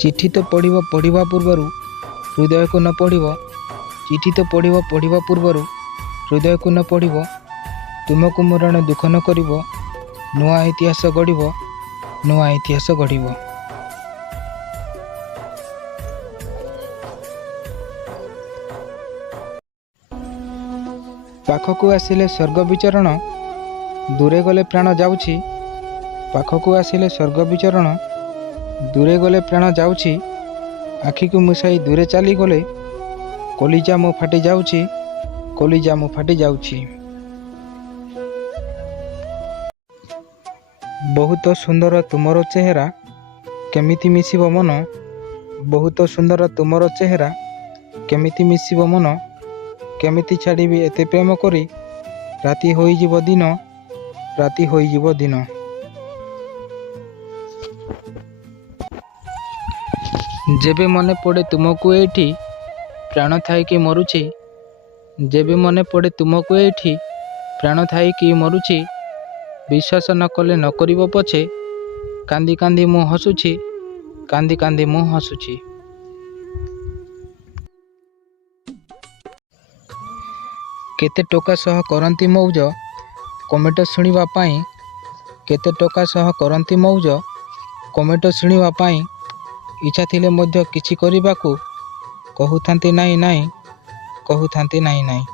ଚିଠି ତ ପଢ଼ିବ ପଢ଼ିବା ପୂର୍ବରୁ ହୃଦୟକୁ ନ ପଢ଼ିବ। ଚିଠି ତ ପଢ଼ିବ ପଢ଼ିବା ପୂର୍ବରୁ ହୃଦୟକୁ ନ ପଢ଼ିବ। ତୁମକୁ ମରଣ ଦୁଃଖ ନ କରିବ। ନୂଆ ଇତିହାସ ଗଢ଼ିବ, ନୂଆ ଇତିହାସ ଗଢ଼ିବ। ପାଖକୁ ଆସିଲେ ସ୍ୱର୍ଗ ବିଚରଣ, ଦୂରେ ଗଲେ ପ୍ରାଣ ଯାଉଛି। ପାଖକୁ ଆସିଲେ ସ୍ୱର୍ଗ ବିଚରଣ, ଦୂରେ ଗଲେ ପ୍ରାଣ ଯାଉଛି। ଆଖିକୁ ମିଶାଇ ଦୂରେ ଚାଲିଗଲେ କଲିଜା ମୁଁ ଫାଟି ଯାଉଛି, କଲିଜା ମୁଁ ଫାଟି ଯାଉଛି। ବହୁତ ସୁନ୍ଦର ତୁମର ଚେହେରା, କେମିତି ମିଶିବ ମନ। ବହୁତ ସୁନ୍ଦର ତୁମର ଚେହେରା, କେମିତି ମିଶିବ ମନ। କେମିତି ଛାଡ଼ିବି ଏତେ ପ୍ରେମ କରି, ରାତି ହୋଇଯିବ ଦିନ, ରାତି ହୋଇଯିବ ଦିନ। ଯେବେ ମନେ ପଡ଼େ ତୁମକୁ ଏଇଠି, ପ୍ରାଣ ଥାଇକି ମରୁଛି। ଯେବେ ମନେ ପଡ଼େ ତୁମକୁ ଏଇଠି, ପ୍ରାଣ ଥାଇକି ମରୁଛି। ବିଶ୍ୱାସ ନ କଲେ ନ କରିବ ପଛେ, କାନ୍ଦି କାନ୍ଦି ମୁଁ ହସୁଛି, କାନ୍ଦି କାନ୍ଦି ମୁଁ ହସୁଛି। କେତେ ଟଙ୍କା ସହ କରନ୍ତି ମଉଜ କମେଣ୍ଟ ଶୁଣିବା ପାଇଁ। କେତେ ଟଙ୍କା ସହ କରନ୍ତି ମଉଜ କମେଣ୍ଟ ଶୁଣିବା ପାଇଁ। ଇଚ୍ଛା ଥିଲେ ମଧ୍ୟ କିଛି କରିବାକୁ କହୁଥାନ୍ତି ନାହିଁ ନାହିଁ, କହୁଥାନ୍ତି ନାହିଁ ନାହିଁ।